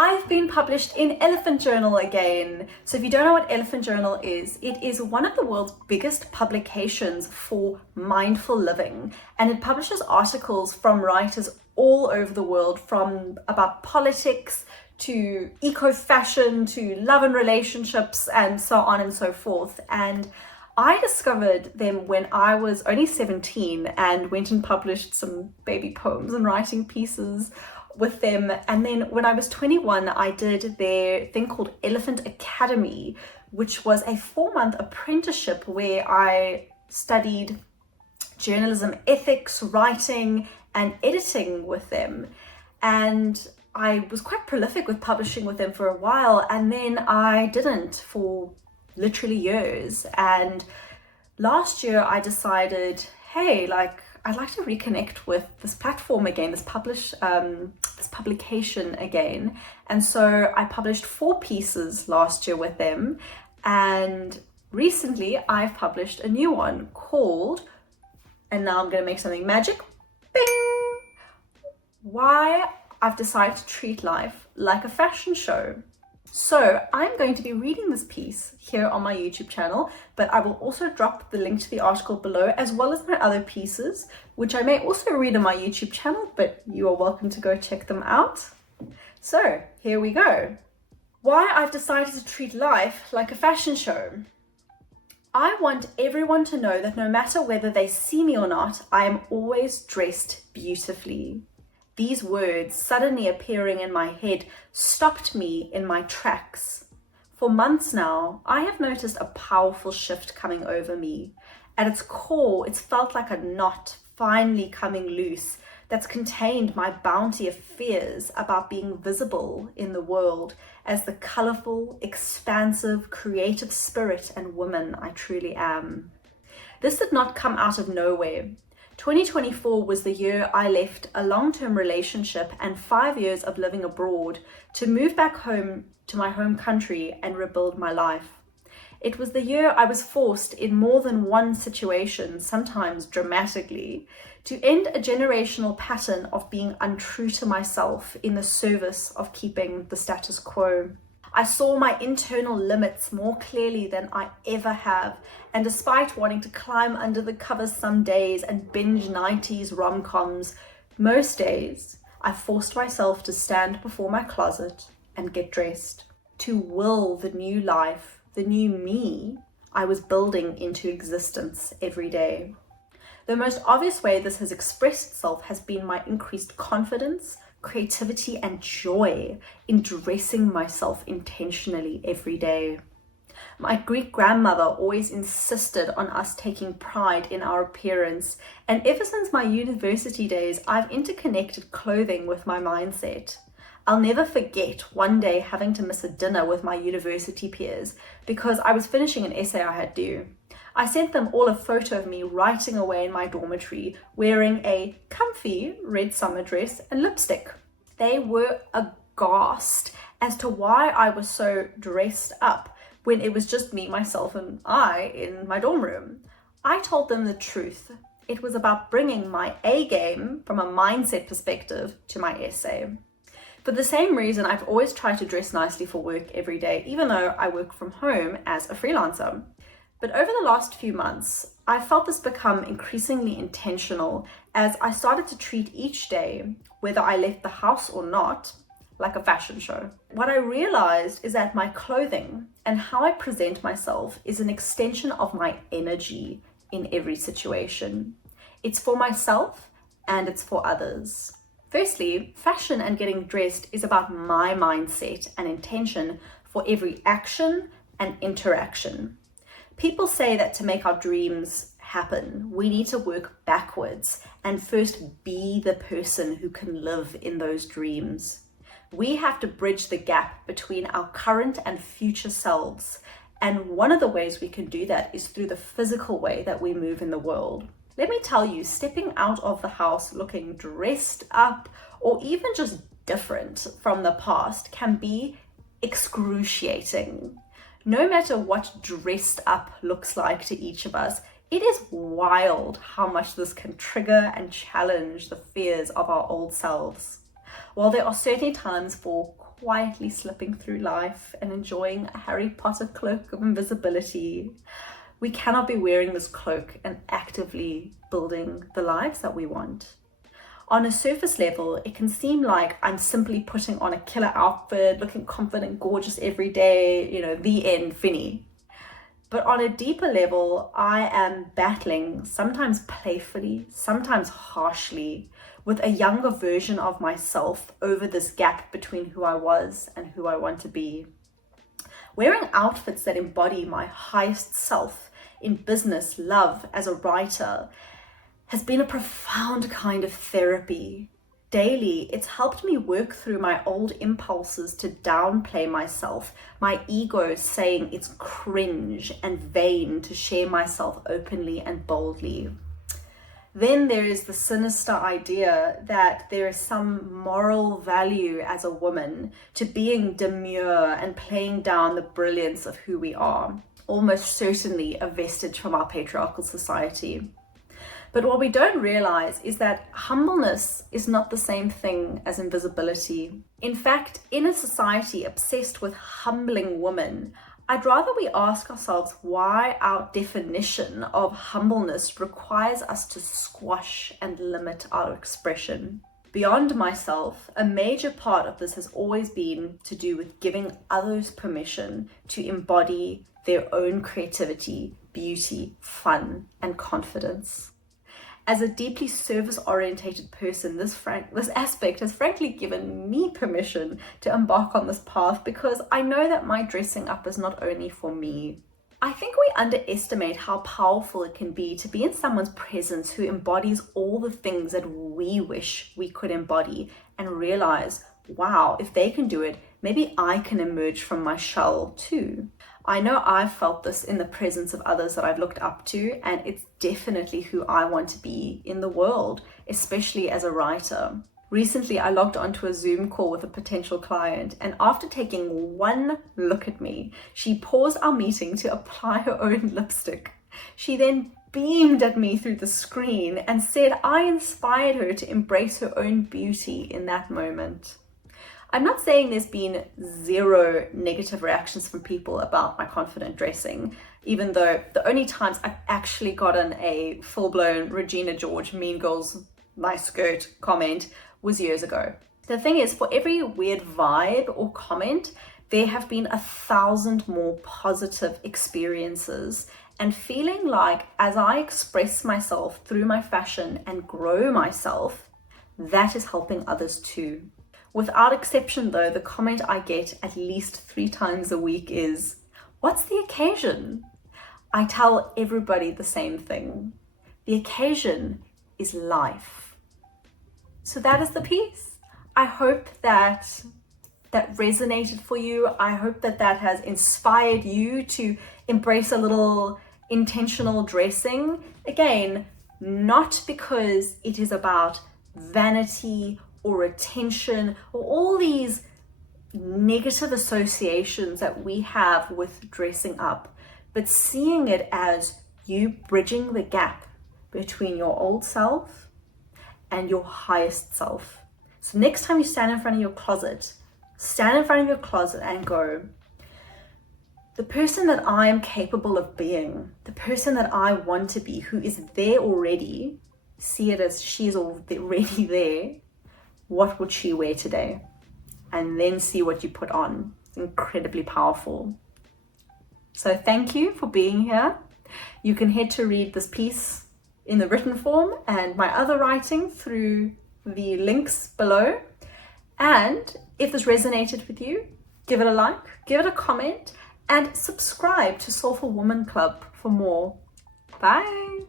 I've been published in Elephant Journal again. So if you don't know what Elephant Journal is, it is one of the world's biggest publications for mindful living, and it publishes articles from writers all over the world, from about politics to eco-fashion to love and relationships and so on and so forth. And I discovered them when I was only 17 and went and published some baby poems and writing pieces with them. And then when I was 21, I did their thing called Elephant Academy, which was a 4-month apprenticeship where I studied journalism ethics, writing, and editing with them. And I was quite prolific with publishing with them for a while, and then I didn't for literally years. And last year I decided, hey, I'd like to reconnect with this platform again, this publication again. And so I published 4 pieces last year with them. And recently I've published a new one called, and now I'm going to make something magic, bing! Why I've decided to treat life like a fashion show. So I'm going to be reading this piece here on my YouTube channel, but I will also drop the link to the article below, as well as my other pieces, which I may also read on my YouTube channel, but you are welcome to go check them out. So here we go. Why I've decided to treat life like a fashion show. I want everyone to know that no matter whether they see me or not, I am always dressed beautifully. These words suddenly appearing in my head stopped me in my tracks. For months now, I have noticed a powerful shift coming over me. At its core, it's felt like a knot finally coming loose that's contained my bounty of fears about being visible in the world as the colorful, expansive, creative spirit and woman I truly am. This did not come out of nowhere. 2024 was the year I left a long-term relationship and 5 years of living abroad to move back home to my home country and rebuild my life. It was the year I was forced in more than one situation, sometimes dramatically, to end a generational pattern of being untrue to myself in the service of keeping the status quo. I saw my internal limits more clearly than I ever have, and despite wanting to climb under the covers some days and binge 90s rom-coms, most days I forced myself to stand before my closet and get dressed, to will the new life, the new me I was building into existence every day. The most obvious way this has expressed itself has been my increased confidence, creativity, and joy in dressing myself intentionally every day. My Greek grandmother always insisted on us taking pride in our appearance, and ever since my university days, I've interconnected clothing with my mindset. I'll never forget one day having to miss a dinner with my university peers because I was finishing an essay I had due. I sent them all a photo of me writing away in my dormitory, wearing a comfy red summer dress and lipstick. They were aghast as to why I was so dressed up when it was just me, myself, and I in my dorm room. I told them the truth. It was about bringing my A game from a mindset perspective to my essay. For the same reason, I've always tried to dress nicely for work every day, even though I work from home as a freelancer. But over the last few months, I felt this become increasingly intentional as I started to treat each day, whether I left the house or not, like a fashion show. What I realized is that my clothing and how I present myself is an extension of my energy in every situation. It's for myself and it's for others. Firstly, fashion and getting dressed is about my mindset and intention for every action and interaction. People say that to make our dreams happen, we need to work backwards and first be the person who can live in those dreams. We have to bridge the gap between our current and future selves. And one of the ways we can do that is through the physical way that we move in the world. Let me tell you, stepping out of the house looking dressed up or even just different from the past can be excruciating. No matter what dressed up looks like to each of us, it is wild how much this can trigger and challenge the fears of our old selves. While there are certainly times for quietly slipping through life and enjoying a Harry Potter cloak of invisibility. We cannot be wearing this cloak and actively building the lives that we want. On a surface level, it can seem like I'm simply putting on a killer outfit, looking confident, gorgeous every day, the end, Finny. But on a deeper level, I am battling, sometimes playfully, sometimes harshly, with a younger version of myself over this gap between who I was and who I want to be. Wearing outfits that embody my highest self in business, love, as a writer, has been a profound kind of therapy. Daily, it's helped me work through my old impulses to downplay myself, my ego saying it's cringe and vain to share myself openly and boldly. Then there is the sinister idea that there is some moral value as a woman to being demure and playing down the brilliance of who we are, almost certainly a vestige from our patriarchal society. But what we don't realize is that humbleness is not the same thing as invisibility. In fact, in a society obsessed with humbling women, I'd rather we ask ourselves why our definition of humbleness requires us to squash and limit our expression. Beyond myself, a major part of this has always been to do with giving others permission to embody their own creativity, beauty, fun, and confidence. As a deeply service-orientated person, this aspect has frankly given me permission to embark on this path because I know that my dressing up is not only for me. I think we underestimate how powerful it can be to be in someone's presence who embodies all the things that we wish we could embody and realize, wow, if they can do it, maybe I can emerge from my shell too. I know I've felt this in the presence of others that I've looked up to, and it's definitely who I want to be in the world, especially as a writer. Recently, I logged onto a Zoom call with a potential client, and after taking one look at me, she paused our meeting to apply her own lipstick. She then beamed at me through the screen and said I inspired her to embrace her own beauty in that moment. I'm not saying there's been zero negative reactions from people about my confident dressing, even though the only times I've actually gotten a full-blown Regina George Mean Girls nice skirt comment was years ago. The thing is, for every weird vibe or comment, there have been 1,000 more positive experiences, and feeling like as I express myself through my fashion and grow myself, that is helping others too. Without exception though, the comment I get at least 3 times a week is, "What's the occasion?" I tell everybody the same thing. The occasion is life. So that is the piece. I hope that resonated for you. I hope that has inspired you to embrace a little intentional dressing. Again, not because it is about vanity or attention or all these negative associations that we have with dressing up, but seeing it as you bridging the gap between your old self and your highest self. So next time you stand in front of your closet, and go, the person that I am capable of being, the person that I want to be, who is there already, see it as she's already there. What would she wear today? And then see what you put on. It's incredibly powerful. So thank you for being here. You can head to read this piece in the written form and my other writing through the links below. And if this resonated with you, give it a like, give it a comment, and subscribe to Soulful Woman Club for more. Bye.